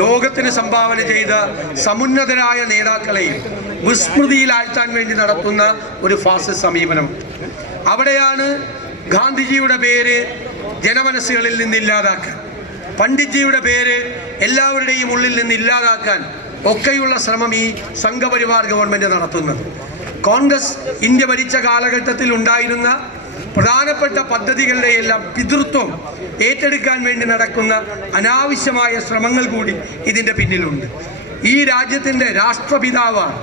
ലോകത്തിന് സംഭാവന ചെയ്ത സമുന്നതരായ നേതാക്കളെയും വിസ്മൃതിയിലാഴ്ത്താൻ വേണ്ടി നടത്തുന്ന ഒരു ഫാസിസ്റ്റ് സമീപനം. അവിടെയാണ് ഗാന്ധിജിയുടെ പേര് ജനമനസ്സുകളിൽ നിന്ന് ഇല്ലാതാക്കാൻ പണ്ഡിറ്റ്ജിയുടെ പേര് എല്ലാവരുടെയും ഉള്ളിൽ നിന്ന് ഇല്ലാതാക്കാൻ ഒക്കെയുള്ള ശ്രമം ഈ സംഘപരിവാർ ഗവൺമെന്റ് നടത്തുന്നത്. കോൺഗ്രസ് ഇന്ത്യ ഭരിച്ച കാലഘട്ടത്തിൽ ഉണ്ടായിരുന്ന പ്രധാനപ്പെട്ട പദ്ധതികളുടെ എല്ലാം പിതൃത്വം ഏറ്റെടുക്കാൻ വേണ്ടി നടക്കുന്ന അനാവശ്യമായ ശ്രമങ്ങൾ കൂടി ഇതിന്റെ പിന്നിലുണ്ട്. ഈ രാജ്യത്തിന്റെ രാഷ്ട്രപിതാവാണ്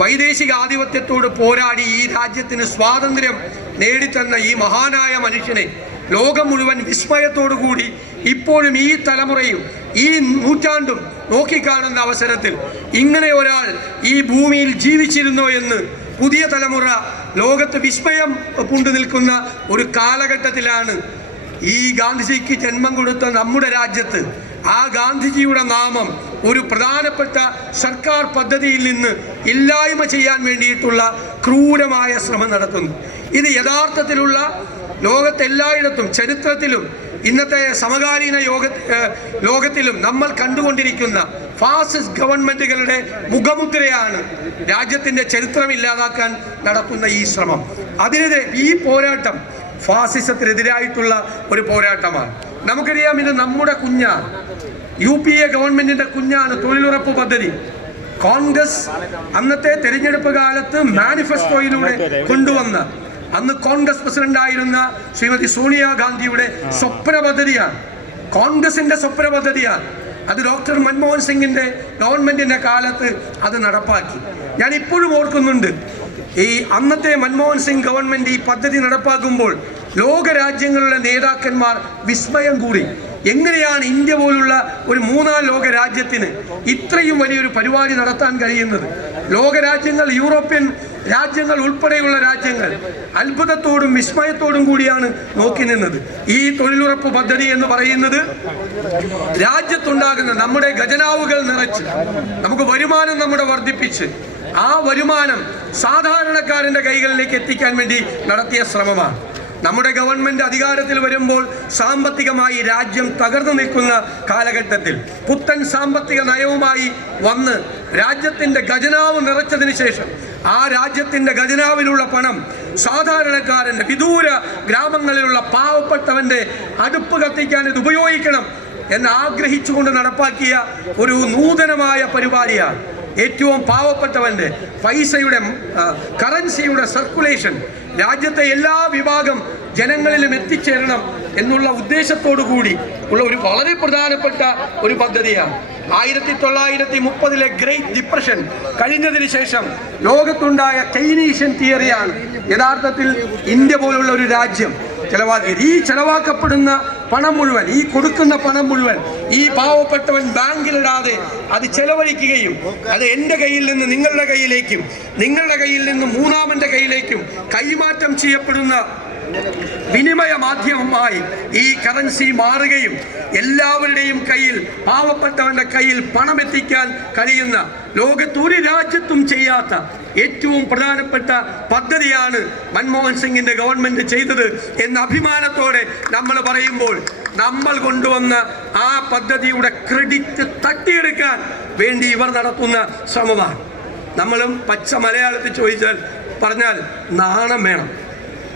വൈദേശിക ആധിപത്യത്തോട് പോരാടി ഈ രാജ്യത്തിന് സ്വാതന്ത്ര്യം നേടിത്തന്ന ഈ മഹാനായ മനുഷ്യനെ ലോകം മുഴുവൻ വിസ്മയത്തോടു കൂടി ഇപ്പോഴും ഈ തലമുറയും ഈ നൂറ്റാണ്ടും നോക്കിക്കാണുന്ന അവസരത്തിൽ ഇങ്ങനെ ഒരാൾ ഈ ഭൂമിയിൽ ജീവിച്ചിരുന്നോ എന്ന് പുതിയ തലമുറ ലോകത്ത് വിസ്മയം പൂണ്ടു നിൽക്കുന്ന ഒരു കാലഘട്ടത്തിലാണ് ഈ ഗാന്ധിജിക്ക് ജന്മം കൊടുത്ത നമ്മുടെ രാജ്യത്ത് ആ ഗാന്ധിജിയുടെ നാമം ഒരു പ്രധാനപ്പെട്ട സർക്കാർ പദ്ധതിയിൽ നിന്ന് ഇല്ലായ്മ ചെയ്യാൻ വേണ്ടിയിട്ടുള്ള ക്രൂരമായ ശ്രമം നടത്തുന്നു. ഇത് യഥാർത്ഥത്തിലുള്ള ലോകത്തെല്ലായിടത്തും ചരിത്രത്തിലും ഇന്നത്തെ സമകാലീന യോഗ ലോകത്തിലും നമ്മൾ കണ്ടുകൊണ്ടിരിക്കുന്ന ഫാസിസ്റ്റ് ഗവൺമെന്റുകളുടെ മുഖമുദ്രയാണ് രാജ്യത്തിന്റെ ചരിത്രം ഇല്ലാതാക്കാൻ നടക്കുന്ന ഈ ശ്രമം. അതിനെതിരെ ഈ പോരാട്ടം ഫാസിസത്തിനെതിരായിട്ടുള്ള ഒരു പോരാട്ടമാണ്. നമുക്കറിയാം ഇത് നമ്മുടെ കുഞ്ഞാണ് യു പി എ ഗവൺമെന്റിന്റെ കുഞ്ഞാണ് തൊഴിലുറപ്പ് പദ്ധതി. കോൺഗ്രസ് അന്നത്തെ തെരഞ്ഞെടുപ്പ് കാലത്ത് മാനിഫെസ്റ്റോയിലൂടെ കൊണ്ടുവന്ന അന്ന് കോൺഗ്രസ് പ്രസിഡന്റ് ആയിരുന്ന ശ്രീമതി സോണിയാഗാന്ധിയുടെ സ്വപ്ന പദ്ധതിയാണ് കോൺഗ്രസിന്റെ സ്വപ്ന പദ്ധതിയാണ് അത് ഡോക്ടർ മൻമോഹൻ സിംഗിന്റെ ഗവൺമെന്റിന്റെ കാലത്ത് അത് നടപ്പാക്കി. ഞാൻ ഇപ്പോഴും ഓർക്കുന്നുണ്ട്. ഈ അന്നത്തെ മൻമോഹൻ സിംഗ് ഗവൺമെന്റ് ഈ പദ്ധതി നടപ്പാക്കുമ്പോൾ ലോക രാജ്യങ്ങളിലെ നേതാക്കന്മാർ വിസ്മയം കൂടി. എങ്ങനെയാണ് ഇന്ത്യ പോലുള്ള ഒരു മൂന്നാം ലോക രാജ്യത്തിന് ഇത്രയും വലിയൊരു പരിപാടി നടത്താൻ കഴിയുന്നത്? ലോകരാജ്യങ്ങൾ യൂറോപ്യൻ രാജ്യങ്ങൾ ഉൾപ്പെടെയുള്ള രാജ്യങ്ങൾ അത്ഭുതത്തോടും വിസ്മയത്തോടും കൂടിയാണ് നോക്കി നിന്നത്. ഈ തൊഴിലുറപ്പ് പദ്ധതി എന്ന് പറയുന്നത് രാജ്യത്തുണ്ടാകുന്ന നമ്മുടെ ഖജനാവുകൾ നിറച്ച് നമുക്ക് വരുമാനം നമ്മുടെ വർദ്ധിപ്പിച്ച് ആ വരുമാനം സാധാരണക്കാരന്റെ കൈകളിലേക്ക് എത്തിക്കാൻ വേണ്ടി നടത്തിയ ശ്രമമാണ്. നമ്മുടെ ഗവൺമെന്റ് അധികാരത്തിൽ വരുമ്പോൾ സാമ്പത്തികമായി രാജ്യം തകർന്നു നിൽക്കുന്ന കാലഘട്ടത്തിൽ പുത്തൻ സാമ്പത്തിക നയവുമായി വന്ന് രാജ്യത്തിന്റെ ഖജനാവ് നിറച്ചതിന് ശേഷം ആ രാജ്യത്തിന്റെ ഖജനാവിലുള്ള പണം സാധാരണക്കാരന്റെ വിദൂര ഗ്രാമങ്ങളിലുള്ള പാവപ്പെട്ടവന്റെ അടുപ്പ് കത്തിക്കാൻ ഇത് ഉപയോഗിക്കണം എന്ന് ആഗ്രഹിച്ചുകൊണ്ട് നടപ്പാക്കിയ ഒരു നൂതനമായ പരിപാടിയാണ്. ഏറ്റവും പാവപ്പെട്ടവന്റെ പൈസയുടെ കറൻസിയുടെ സർക്കുലേഷൻ രാജ്യത്തെ എല്ലാ വിഭാഗം ജനങ്ങളിലും എത്തിച്ചേരണം എന്നുള്ള ഉദ്ദേശത്തോടു കൂടി ഉള്ള ഒരു വളരെ പ്രധാനപ്പെട്ട ഒരു പദ്ധതിയാണ്. ആയിരത്തി തൊള്ളായിരത്തി മുപ്പതിലെ ഗ്രേറ്റ് ഡിപ്രഷൻ കഴിഞ്ഞതിന് ശേഷം ലോകത്തുണ്ടായ ചൈനീഷ്യൻ തിയറിയാണ് യഥാർത്ഥത്തിൽ ഇന്ത്യ പോലുള്ള ഒരു രാജ്യം ചെലവാക്കിയത് ഈ ചെലവാക്കപ്പെടുന്ന പണം മുഴുവൻ ഈ കൊടുക്കുന്ന പണം മുഴുവൻ ഈ പാവപ്പെട്ടവൻ ബാങ്കിലിടാതെ അത് ചെലവഴിക്കുകയും അത് എന്റെ കയ്യിൽ നിന്ന് നിങ്ങളുടെ കയ്യിലേക്കും നിങ്ങളുടെ കയ്യിൽ നിന്ന് മൂന്നാമന്റെ കയ്യിലേക്കും കൈമാറ്റം ചെയ്യപ്പെടുന്ന വിനിമയ മാധ്യമമായി ഈ കറൻസി മാറുകയും എല്ലാവരുടെയും കയ്യിൽ പാവപ്പെട്ടവന്റെ കയ്യിൽ പണം എത്തിക്കാൻ കഴിയുന്ന ലോകത്ത് ഒരു രാജ്യത്തും ചെയ്യാത്ത ഏറ്റവും പ്രധാനപ്പെട്ട പദ്ധതിയാണ് മൻമോഹൻ സിംഗിന്റെ ഗവൺമെന്റ് ചെയ്തത് എന്ന അഭിമാനത്തോടെ നമ്മൾ പറയുമ്പോൾ നമ്മൾ കൊണ്ടുവന്ന ആ പദ്ധതിയുടെ ക്രെഡിറ്റ് തട്ടിയെടുക്കാൻ വേണ്ടി ഇവർ നടത്തുന്ന ശ്രമമാണ്. നമ്മളും പച്ച മലയാളത്തിൽ ചോദിച്ചാൽ പറഞ്ഞാൽ നാണം വേണം.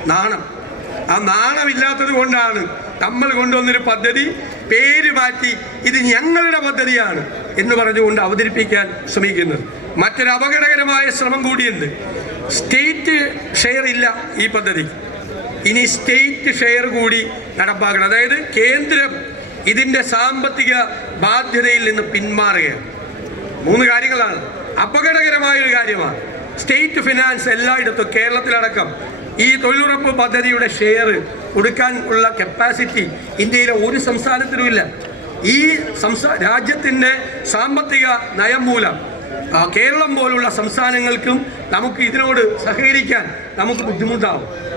നാണം. ആ നാണമില്ലാത്തത് കൊണ്ടാണ് നമ്മൾ കൊണ്ടുവന്നൊരു പദ്ധതി പേര് മാറ്റി ഇത് ഞങ്ങളുടെ പദ്ധതിയാണ് എന്ന് പറഞ്ഞുകൊണ്ട് അവതരിപ്പിക്കാൻ ശ്രമിക്കുന്നത്. മറ്റൊരു അപകടകരമായ ശ്രമം കൂടിയുണ്ട്. സ്റ്റേറ്റ് ഷെയർ ഇല്ല ഈ പദ്ധതി. ഇനി സ്റ്റേറ്റ് ഷെയർ കൂടി നടപ്പാക്കണം. അതായത് കേന്ദ്രം ഇതിന്റെ സാമ്പത്തിക ബാധ്യതയിൽ നിന്ന് പിന്മാറുകയാണ്. മൂന്ന് കാര്യങ്ങളാണ്. അപകടകരമായ ഒരു കാര്യമാണ്. സ്റ്റേറ്റ് ഫിനാൻസ് എല്ലായിടത്തും കേരളത്തിലടക്കം ഈ തൊഴിലുറപ്പ് പദ്ധതിയുടെ ഷെയർ കൊടുക്കാൻ ഉള്ള കപ്പാസിറ്റി ഇന്ത്യയിലെ ഒരു സംസ്ഥാനത്തിനും ഇല്ല ഈ സംസ്ഥാന രാജ്യത്തിന്റെ സാമ്പത്തിക നയം മൂലം കേരളം പോലുള്ള സംസ്ഥാനങ്ങൾക്കും നമുക്ക് ഇതിനോട് സഹകരിക്കാൻ നമുക്ക് ബുദ്ധിമുട്ടാവും.